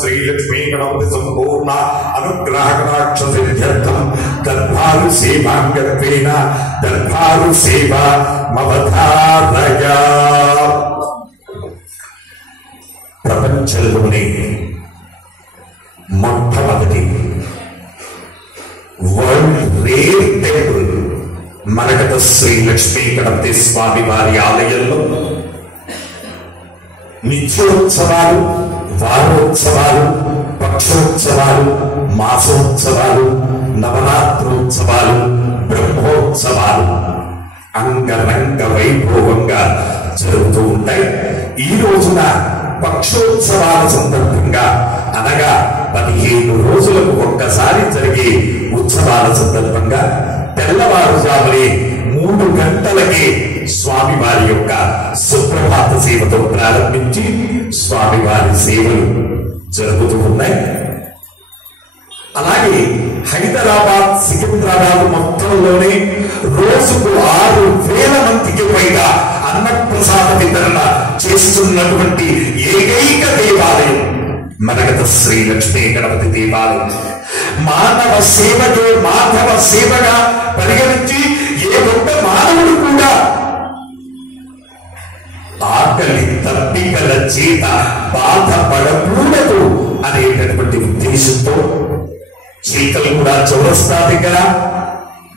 శ్రీలక్ష్మీ గణపతి సంపూర్ణ అనుగ్రహ కటాక్ష సిద్ధ్యర్థం దర్భారు సేవాంగత్వేన దర్భారు సేవ మవధారయ. ప్రపంచంలోనే మొట్టమొదటి వరల్డ్ రేర్ టెంపుల్ మరకత శ్రీ లక్ష్మీ గణపతి స్వామి వారి ఆలయంలో నిత్యోత్సవాలు, వారోత్సవాలు, పక్షోత్సవాలు, మాసోత్సవాలు, నవరాత్రోత్సవాలు, బ్రహ్మోత్సవాలు అంగరంగ వైభవంగా జరుగుతూ ఉంటాయి. ఈ రోజున పక్షోత్సవాల సందర్భంగా అనగా 15 రోజులకు ఒక్కసారి జరిగే ఉత్సవాల సందర్భంగా తెల్లవారుజామునే 3 గంటలకే స్వామివారి యొక్క సుప్రభాత సేవతో ప్రారంభించి స్వామివారి సేవలు జరుగుతూ ఉన్నాయి. అలాగే హైదరాబాద్, సికింద్రాబాద్ మొత్తంలోనే రోజుకు 6,000 మందికి పైగా అన్నప్రసాద వితరణ చేస్తున్నటువంటి ఏకైక దేవాలయం మరకత శ్రీ లక్ష్మీ గణపతి దేవాలయం. మానవ సేవకే మాధవ సేవగా పరిగణించి ఏ ఒక్క మానవుడు కూడా ఆకలి తప్పికల చేత బాధపడకూడదు అనేటటువంటి ఉద్దేశంతో చీకలగూడ చౌరస్తా దగ్గర,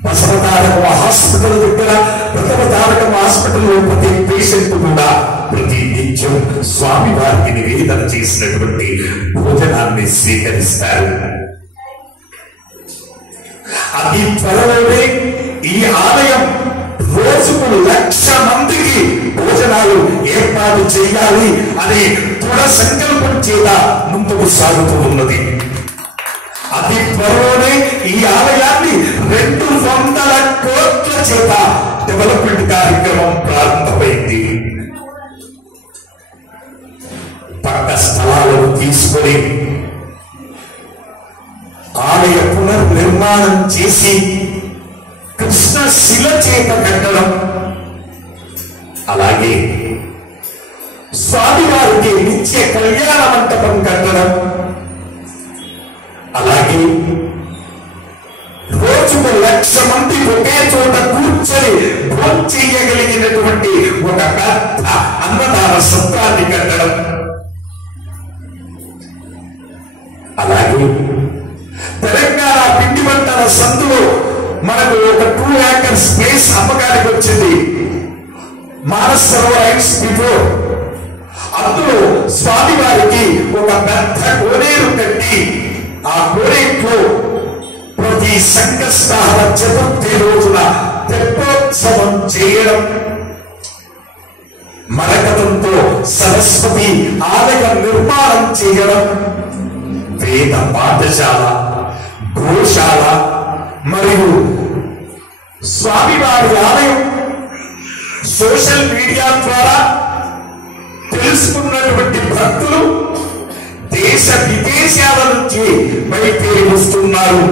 బసవతారకం హాస్పిటల్ దగ్గర, ప్రథమతారకం హాస్పిటల్లో ప్రతి పేషెంట్ కూడా ప్రతి నిత్యం స్వామి వారికి నివేదన చేసినటువంటి భోజనాన్ని స్వీకరిస్తారు. అతి త్వరలోనే ఈ ఆలయం రోజుకు 1,00,000 మందికి భోజనాలు ఏర్పాటు చేయాలి అనే దృఢ సంకల్పం చేత ముందుకు సాగుతూ ఉన్నది. అతి త్వరలోనే ఈ ఆలయాన్ని 200 కోట్ల చేత డెవలప్మెంట్ కార్యక్రమం ప్రారంభమైంది. పక్క స్థలాలను తీసుకొని ఆలయ పునర్నిర్మాణం చేసి కృష్ణ శిల చేత కట్టడం, అలాగే స్వామివారికి నిత్య కళ్యాణ మంటపం కట్టడం, అలాగే రోజుకు 1,00,000 మంది ఒకే చోట కూర్చొని భోజనం చేయగలిగినటువంటి ఒక పెద్ద అన్నదాన సత్రాన్ని కట్టడం, అలాగే తెలంగాణ పిండి వంటల సందులో మనకు ఒక 2 acres స్పేస్ అమ్మకానికి వచ్చింది. మానస్ సరోవర్ బిఫోర్ అందులో స్వామివారికి ఒక పెద్ద కోనేరు కట్టి ఆ కోనేట్లో ప్రతి సంకష్టహార చతుర్థి రోజున తెప్పోత్సవం చేయడం, మరకతంతో సరస్వతి ఆలయ నిర్మాణం చేయడం, వేద పాఠశాల, గోశాల మరియు స్వామివారి ఆలయం సోషల్ మీడియా ద్వారా తెలుసుకున్నటువంటి భక్తులు దేశ విదేశాల నుంచి బయటికి వస్తున్నారు.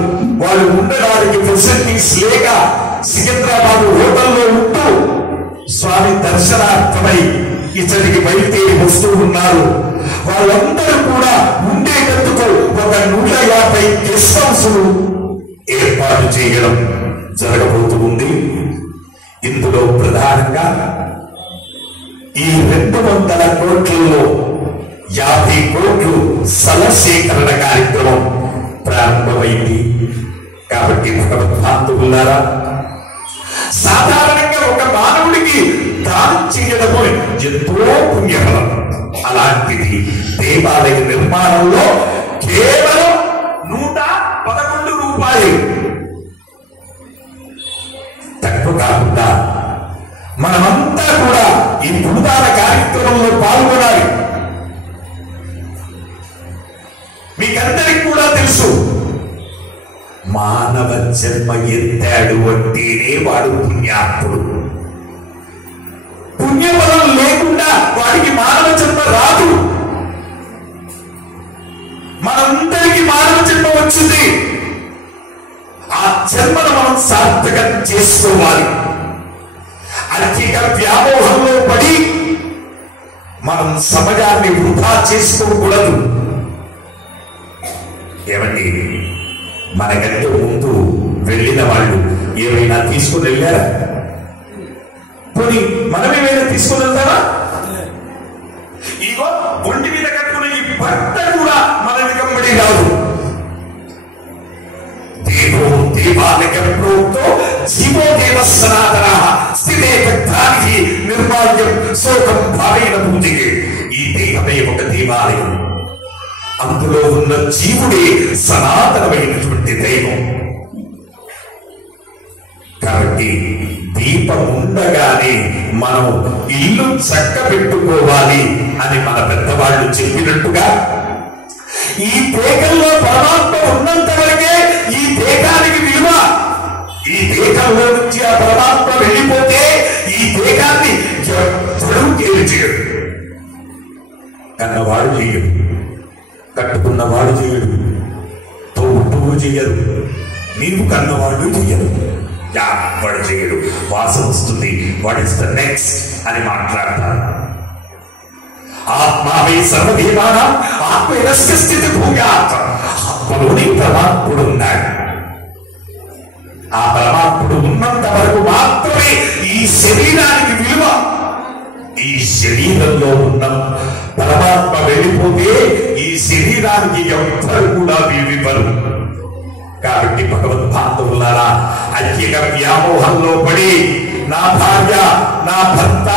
వాళ్ళు ఉండడానికి ఫెసిలిటీస్ లేక సికింద్రాబాద్ హోటల్లో ఉంటూ స్వామి దర్శనార్థమై ఇతడికి బయలుదేరి వస్తూ ఉన్నారు. వాళ్ళందరూ కూడా ఉండేటందుకు ఒక 150 గెస్ట్ హౌస్లు ఏర్పాటు చేయడం జరగబోతూ ఉంది. ఇందులో ప్రధానంగా ఈ 200 కోట్లలో 50 కోట్లు స్థల సేకరణ కార్యక్రమం ప్రారంభమైంది. కాబట్టి భగవద్భాంతులారా, సాధారణంగా ఒక మానవుడికి దానం చేయడము ఎంతో పుణ్యఫలం. అలాంటిది దేవాలయ నిర్మాణంలో కేవలం 111 రూపాయలు తక్కువ కాకుండా మనమంతా కూడా ఈ పుణ్యదాన కార్యక్రమంలో పాల్గొనాలి. మీకందరికి కూడా తెలుసు, మానవ జన్మ ఎత్తాడు అంటేనే వాడు పుణ్యాత్ముడు. పుణ్యఫలం లేకుండా వాడికి మానవ జన్మ రాదు. మనందరికీ మానవ జన్మ వచ్చింది. ఆ జన్మను మనం సార్థకం చేసుకోవాలి. అధిక వ్యామోహంలో పడి మనం సమయాన్ని వృధా చేసుకోకూడదు. ఏమండి, మనకంటే ముందు వెళ్ళిన వాళ్ళు ఏమైనా తీసుకుని వెళ్ళారా? పోనీ మనమేమైనా తీసుకుని వెళ్తారా? ఇగో ఒంటి మీద కట్టుకునే ఈ బట్ట కూడా మన వెనుకంబడి రాదు. దేవో దేవాలయ ప్రోక్తో జీవో దేవ సనాతన స్థితే పెద్దానికి నిర్మాల్యం శోకం భావైన పూజకి. ఈ దేహమే ఒక దేవాలయం, అందులో ఉన్న జీవుడే సనాతనమైనటువంటి దైవం. కాబట్టి దీపం ఉండగానే మనం ఇల్లు చక్క పెట్టుకోవాలి అని మన పెద్దవాళ్ళు చెప్పినట్టుగా ఈ దేహంలో పరమాత్మ ఉన్నంత వరకే ఈ దేహానికి విలువ. ఈ దేహంలో నుంచి ఆ పరమాత్మ వెళ్ళిపోతే ఈ దేహాన్ని ఎప్పుడూ కేలి చేయడు. కన్నవాడు చేయడు, కట్టుకున్నవాడు చేయడు, తోడు చేయరు, నీవు కన్నవాడు చేయరు, వాడు చేయడు. వాసన వస్తుంది, వాట్ ఇస్ ద నెక్స్ట్ అని మాట్లాడతారు. ఆత్మావే సర్వదేవాన ఆత్మయస్య స్థితి భూయాత్. ఆత్మలోని పరమాత్ముడు ఉన్నాడు. ఆ పరమాత్ముడు ఉన్నంత వరకు మాత్రమే ఈ శరీరానికి విలువ. ఈ శరీరంలో ఉన్న పరమాత్మ వెళ్ళిపోతే ఈ శరీరానికి ఎవ్వరు కూడా విలువివ్వరు. కాబట్టి భగవద్భాంతవులారా, ఐక్యక వ్యామోహంలో పడి నా భార్య, నా భర్త,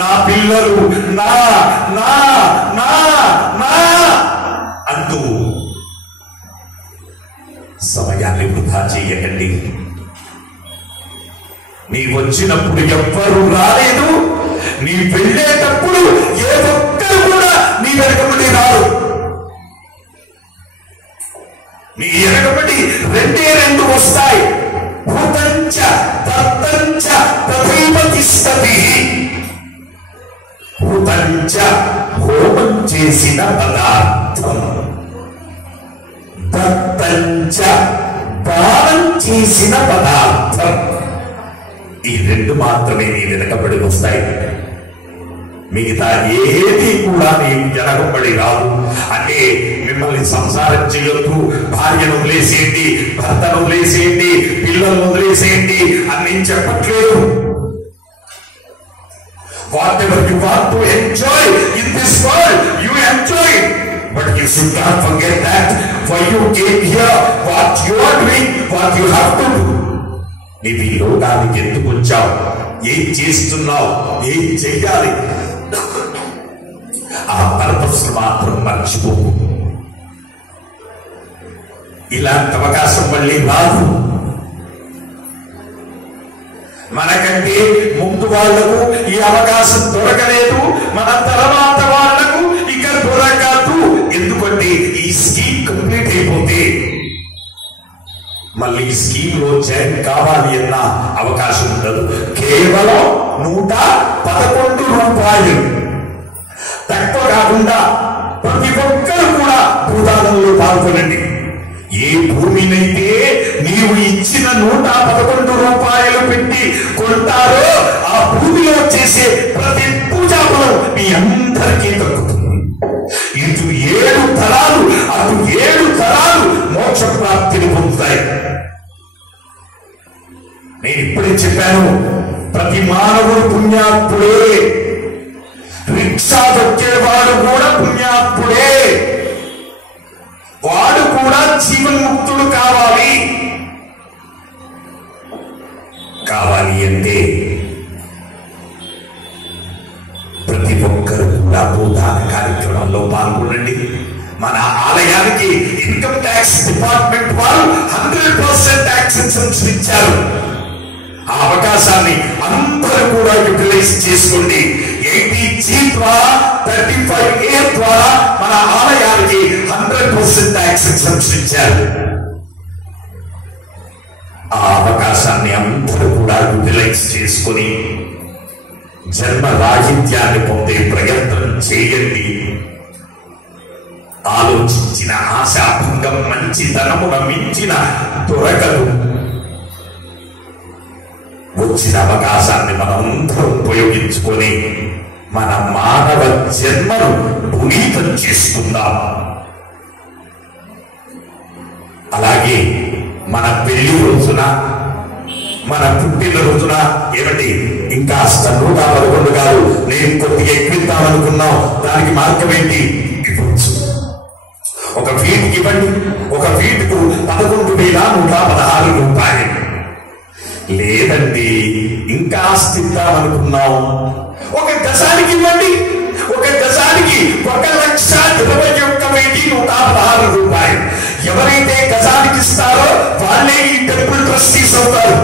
నా పిల్లలు, నా నా నా నా అంటూ సమయాన్ని వృధా చేయకండి. నీ వచ్చినప్పుడు ఎవ్వరూ రాలేదు, నీ వెళ్ళేటప్పుడు ఏ ఒక్కరు కూడా నీ వెనకబడి రారు. నీ వెనకబడి రెండే రెండు వస్తాయి. భూతంచ దత్తంచ తథైవ తిష్టతి. భూతంచ హోమం చేసిన పదార్థం, దత్తంచ దానం చేసిన పదార్థం. ఈ రెండు మాత్రమే నీ వెనకబడి వస్తాయి. మిగతా ఏది కూడా నీకు వెనకబడి రాదు. అంటే మిమ్మల్ని సంసారం చేయొద్దు, భార్యను వదిలేసేయండి, భర్తను వదిలేసేయండి, పిల్లలను వదిలేసేయండి అని నేను చెప్పట్లేదు. Whatever you want to enjoy in this world, you enjoy it. But you should not forget that why you came here, what you are doing, what you have to do. నీవు ఈ లోకానికి ఎందుకు వచ్చావు, ఏం చేస్తున్నావు, ఏం చెయ్యాలి, ఆ పర్పస్ మాత్రం మర్చిపోకు. ఇలాంటి అవకాశం మళ్ళీ రాదు. మనకంటే ముందు వాళ్లకు ఈ అవకాశం దొరకలేదు, మన తర్వాత వాళ్లకు ఇక దొరకదు. ఎందుకంటే ఈ స్కీమ్ కంప్లీట్ అయిపోతే మళ్ళీ ఈ స్కీమ్ లో జాయిన్ కావాలి అన్న అవకాశం ఉండదు. కేవలం 111 రూపాయలు తక్కువ కాకుండా ప్రతి ఒక్కరు కూడా భూదానంలో పాల్గొనండి. ఏ భూమినైతే నీవు ఇచ్చిన 111 రూపాయలు పెట్టి కొంటారో ఆ భూమిలో చేసే ప్రతి పూజాపనం మీ అందరికీ దక్కుతుంది. ఇటు 7 తరాలు, అటు 7 తరాలు మోక్ష ప్రాప్తిని పొందుతాయి. నేను ఇప్పుడే చెప్పాను, ప్రతి మానవుడు పుణ్యాత్ముడే. రిక్షా దొక్కేవాడు కూడా పుణ్యాత్ముడే. వాడు కూడా జీవన్ముక్తుడు కావాలి. అంటే ప్రతి ఒక్కరు కూడా భూదాన కార్యక్రమంలో పాల్గొనండి. మన ఆలయానికి ఇన్కమ్ ట్యాక్స్ డిపార్ట్మెంట్ వారు 100% ట్యాక్స్ ఎగ్జంప్షన్ ఇచ్చారు. ఆ అవకాశాన్ని అందరూ కూడా యూటిలైజ్ చేసుకోండి. 80G ద్వారా 35A ద్వారా మన ఆలయానికి 100% ట్యాక్స్ ఎగ్జంప్షన్ ఇచ్చారు. ఆ అవకాశాన్ని అందరూ కూడా యూటిలైజ్ చేసుకుని జన్మ రాహిత్యాన్ని పొందే ప్రయత్నం చేయండి. ఆలోచించిన ఆశాభంగం మంచితనమున మించిన దొరకదు. వచ్చిన అవకాశాన్ని మనందరం ఉపయోగించుకొని మన మానవ జన్మను పునీతం చేసుకుందాం. అలాగే మన పెళ్లి రోజున, మన పుట్టిన రోజున ఏమండి ఇంకా 111 కాదు, నేను కొద్దిగా ఎక్కిద్దామనుకున్నాం, దానికి మార్గం ఏంటి? ఇవ్వచ్చు. ఒక ఫీట్కి ఇవ్వండి. ఒక ఫీట్కు 11,116 రూపాయలు. లేదండి ఇంకా ఇద్దామనుకున్నాం, ఒక గజానికి ఇవ్వండి. ఒక గజానికి 1,21,116 రూపాయలు. ఎవరైతే గజానికి ఇస్తారో వాళ్ళే ఈ టెంపుల్ ట్రస్టీస్ అవుతారు.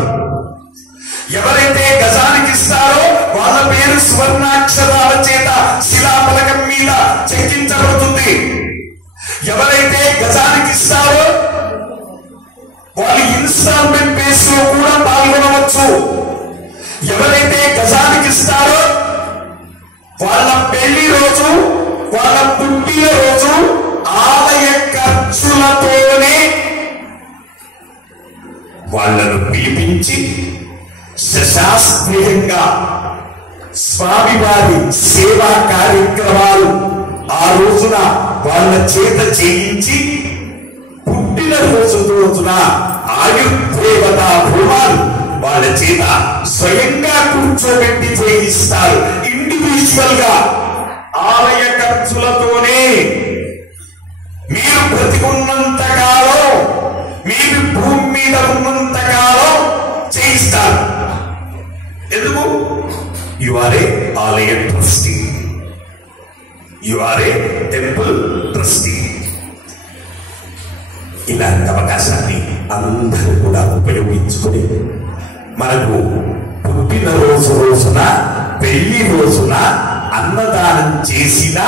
ఎవరైతే గజానికి ఇస్తారో వాళ్ళ పేరు స్వర్ణాక్షరాల చేత శిలాఫలకం మీద చెక్కించబడుతుంది. ఎవరైతే గజానికి ఇస్తారో వాళ్ళు ఇన్స్టాల్మెంట్ బేస్ లో కూడా పాల్గొనవచ్చు. ఎవరైతే గజానికి ఇస్తారో వాళ్ళ పెళ్లి రోజు, వాళ్ళ పుట్టిన రోజు ఆలయ ఖర్చులతోనే వాళ్ళను పిలిపించి శాస్త్రీయంగా స్వామివారి సేవా కార్యక్రమాలు ఆ రోజున వాళ్ళ చేత చేయించి, పుట్టిన రోజున ఆయుర్దేవత హోమాలు వాళ్ళ చేత స్వయంగా కూర్చోబెట్టి చేయిస్తారు. ఇండివిజువల్ గా ఆలయ ఖర్చులతోనే మీరు బ్రతికున్నంత కాలం, మీరు భూమి మీద ఉన్నంత కాలం చేయిస్తారు. ఎందుకు? యు ఆర్ ఏ ఆలయ trustee, you are a temple trustee. ఇలాంటి అవకాశాన్ని అందరూ కూడా ఉపయోగించుకొని మనకు పుట్టినరోజు రోజున, పెళ్లి రోజున అన్నదానం చేసిన,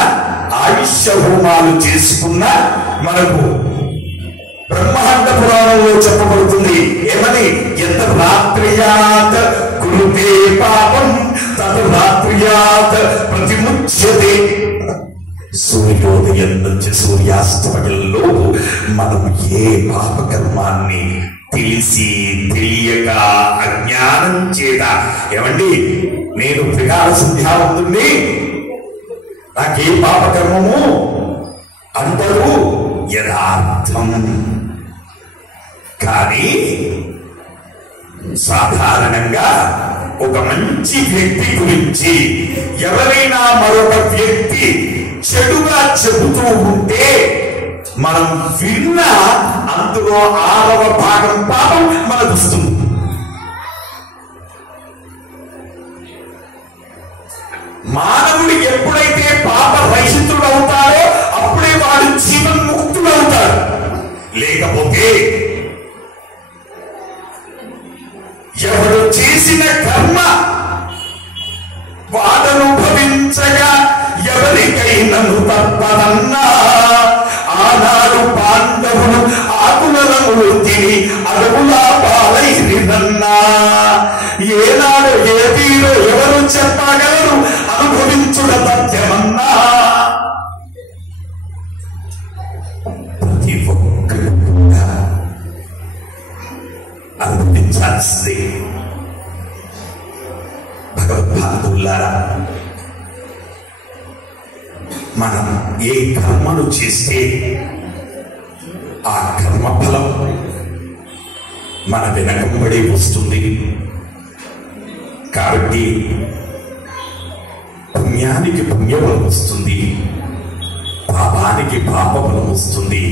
ఆయుష్య హోమాలు చేసుకున్న మనకు బ్రహ్మాండ పురాణంలో చెప్పబడుతుంది. ఏమని? ఎంత రాత్రియాత్ కురుతే పాపం తదు రాత్రియాత్ ప్రతిముచ్యతే. సూర్యోదయం నుంచి సూర్యాస్తమయంలో మనం ఏ పాపకర్మాన్ని తెలిసి తెలియక అజ్ఞానం చేత, ఏమండి నేను త్రికాల సంధ్యావంతుణ్ణి, నాకే పాపకర్మము అందరూ యథార్థం. కానీ సాధారణంగా ఒక మంచి వ్యక్తి గురించి ఎవరైనా మరొక వ్యక్తి చెడుగా చెబుతూ ఉంటే మనం విన్న అందులో 6వ భాగం పాపం మనకు వస్తుంది. మానవుడు ఎప్పుడైతే పాప రహితుడు అవుతాడో అప్పుడే వాడు జీవన్ముక్తుడు అవుతాడు. లేకపోతే ఎవడు చేసిన కర్మ వాడనుభవించగా ఎవరికైనను తప్పదన్నా. ఆనాడు పాండవులు ఆకులను తిని అడవులా పాలైనన్నా. ఏనాడు ఏ తీరో ఎవరు చెప్పగలరు? అనుభవించుట సత్యమన్నా. ప్రతి ఒక్కరు కూడా అనుభవించాల్సిందే. భగవద్భాగతులారా, మనం ఏ కర్మను చేస్తే ఆ కర్మఫలం మన వెనకంబడి వస్తుంది. కాబట్టి పుణ్యానికి పుణ్యఫలం వస్తుంది, పాపానికి పాపఫలం వస్తుంది.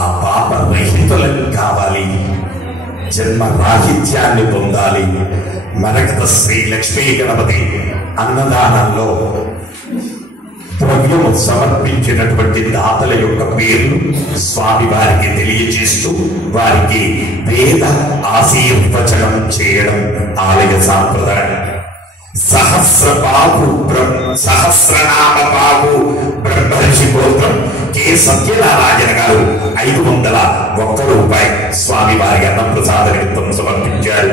ఆ పాప రహితులం కావాలి, జన్మ రాహిత్యాన్ని పొందాలి. మరకత శ్రీ లక్ష్మీ గణపతి అన్నదానంలో ద్రవ్యము సమర్పించినటువంటి దాతల యొక్క పేర్లు స్వామి వారికి తెలియజేస్తూ వారికి వేద ఆశీర్వచనం చేయడం ఆలయ సాంప్రదాయం. సహస్రనామ బాబు బ్రహ్మర్షి గోత్రం కె సత్యనారాయణ గారు 501 రూపాయి స్వామి వారి అన్నప్రసాద నిమిత్తం సమర్పించారు.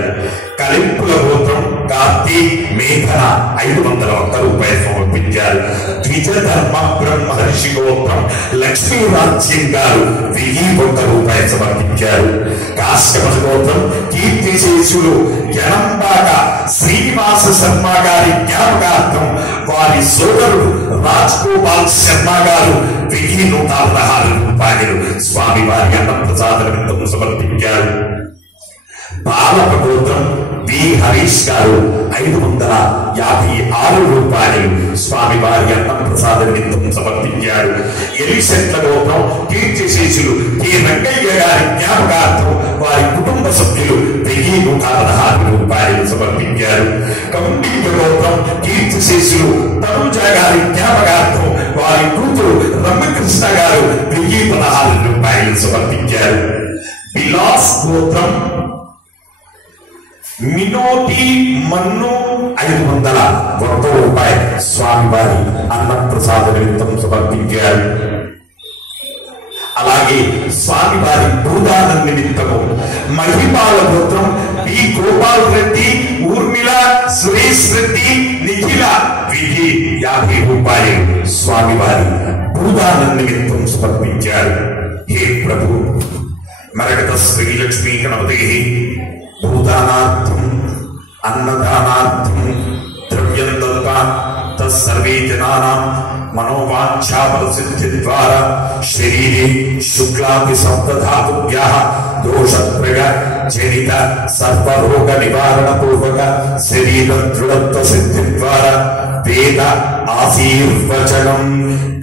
కలింపుల గోత్రం కార్తీక్ మేఘన 501 రూపాయలు సమర్పించారు. ద్విజధర్మ బ్రహ్మర్షి గోత్రం లక్ష్మీ రాజ్యం గారు 1001 రూపాయలు సమర్పించారు. కాశ్యప గోత్రం కీర్తిశేషులు జనంబాక శ్రీనివాస శర్మ గారి జ్ఞాపకార్థం వారి సోదరుడు రాజ్ గోపాల్ శర్మ గారు 1116 రూపాయలు స్వామి వారి అన్న ప్రసాద నిమిత్తం సమర్పించారు. పాలక గోత్రం వి హరీష్ గారు 556 రూపాయలు స్వామి వారి అన్న ప్రసాద నిమిత్తం సమర్పించారు. ఎలిసెట్ల గోత్రం కీర్తిశేషులు టి రంగయ్య గారి జ్ఞాపకార్థం వారి కుటుంబ సభ్యులు 1116 రూపాయలు సమర్పించారు. కౌండిన్య గోత్రం కీర్తిశేషులు తనుజ గారి జ్ఞాపకార్థం వారి కూతురు రమ్యకృష్ణ గారు 1016 రూపాయలు సమర్పించారు. బిలాస్ గోత్రం మినోటి మన్ను 501 రూపాయలు స్వామి వారి అన్న ప్రసాద నిమిత్తం సమర్పించారు. అలాగే స్వామి వారి భూదాన నిమిత్తము మహిపాల గోత్రం బి గోపాల్ రెడ్డి, ఊర్మిళ, సురేష్ రెడ్డి, నిఖిల 50 రూపాయలు స్వామి వారి భూదాన నిమిత్తం సమర్పించారు. హే ప్రభు, మరకత శ్రీలక్ష్మీ గణపతి భూదానార్థం అన్నదానార్థం ద్రవ్యం దత్తా తస్సర్వే జనానాం మనోవాంఛాఫలసిద్ధి ద్వారా శరీరే శుక్లాది సప్తధాతుభ్యః దోషత్రయ జనిత సర్వరోగ నివారణ పూర్వక శరీర దృఢత్వ సిద్ధి ద్వారా వేద ఆశీర్వచనం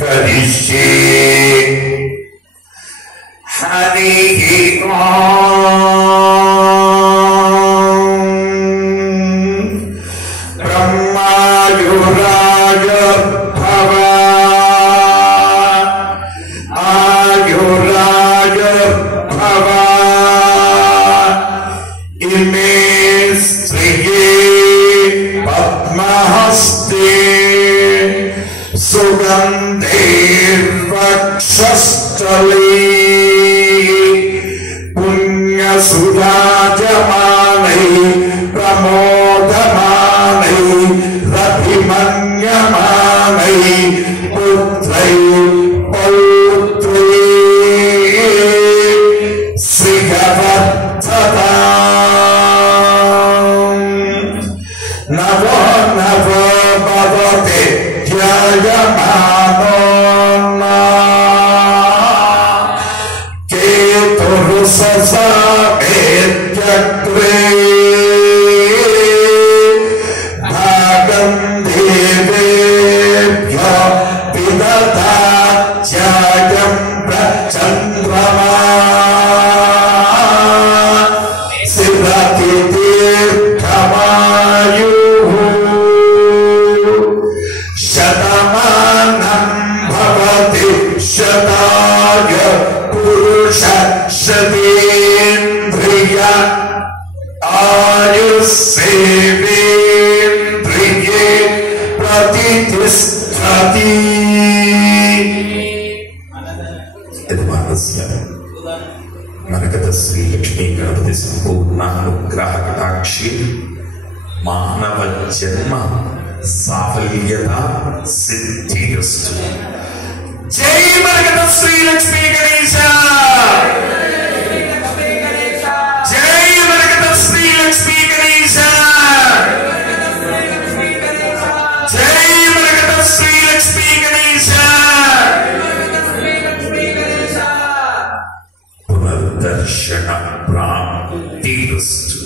కరిష్యే. హరి బ్రహ్మాయురాయ భవ ఆయురాయ భవ ఇమే శ్రియే పద్మహస్తే సుగంధేర్వక్షస్థలే పుణ్యసురాజమానై ప్రమోదమానై రభిమన్యమానై పుత్రై పౌత్రే శ్రీగవర్ధతాం. నవో నవో భవతే ధ్యాయమానో కేతురు ససాభేత్యగ్రే భాగం దేవేభ్యో విదధాత్యాయం ప్రచంద్రమా సిద్ధతి దీర్ఘమాయుః శతమానం భవతి శతాయ పురుష శతేంద్రియ ఆయుస్సేవేంద్రియే ప్రతిష్ఠతి. యజమానస్య నరకత శ్రీలక్ష్మీ గణపతి సంపూర్ణ అనుగ్రహ కటాక్షి మానవ జన్మ సాఫల్యత సిద్ధిరస్తు. జై మరకత శ్రీలక్ష్మీ గణేశ, జై మరకత శ్రీలక్ష్మీ గణేశ, జై మరకత శ్రీలక్ష్మీ గణేశ. పునర్దర్శన ప్రాప్తిరస్తు.